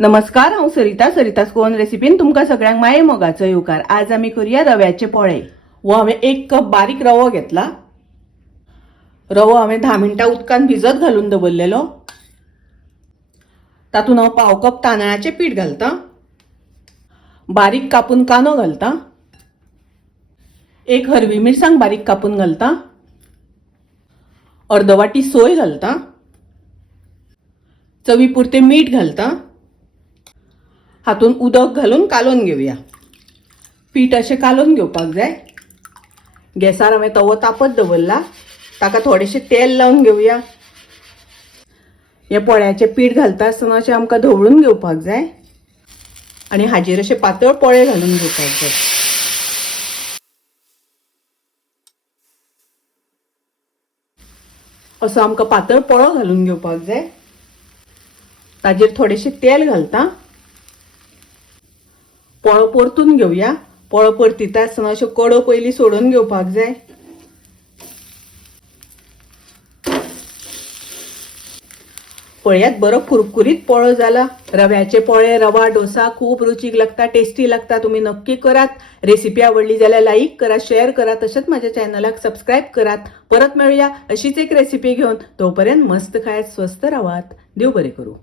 नमस्कार, हांव सरिता कोन रेसिपीन तुमकां सगळ्यांक माये मोगाचो येवकार। आज आमी करूया रव्याचे पोळे। वो हांवें 1 कप बारीक रवो घेतला। रवो हांवें 10 मिनटां उदकान भिजत घालून दवरलेलो। तातूंत हांव पाव कप तांदळाचें पीठ घालता, बारीक कापून कांदो घालता, एक हरवी मिरसांग बारीक कापून घालता, अर्द वाटी सोय घालता, चवी पुरते मीठ घालता, हातून उदक घालून कालोवन घेवया। पीठ अशें कालोवन घेवपाक जाय। गॅसार हांवें तवो तापत दवरला, ताका थोडेशें तेल लावन घेवया। हे पोळ्याचें पीठ घालता आसतना अशें आमकां धवळून घेवपाक जाय आनी हाजेर अशें पातळ पोळे घालून घेवपाक जाय। असो आमकां पातळ पोळो घालून घेवपाक जाय। ताजेर थोडेशें तेल घालता, पोळो परतून घेवया। पोळो परतिता आसतना अश्यो कडो पयलीं सोडून घेवपाक जाय। पळयात, बरो कुरकुरीत पोळो जाला। रव्याचे पोळे, रवा डोसा खूप रुचीक लागता, टेस्टी लागता। तुम्ही नक्की करात। रेसिपी आवडली जाल्यार लाईक करा, शेअर करा, तशेंच माझ्या चॅनलाक सबस्क्राईब करात। परत मेळूया अशीच एक रेसिपी घेऊन। तोपर्यंत मस्त खायत, स्वस्त राहात। देव बरे करू।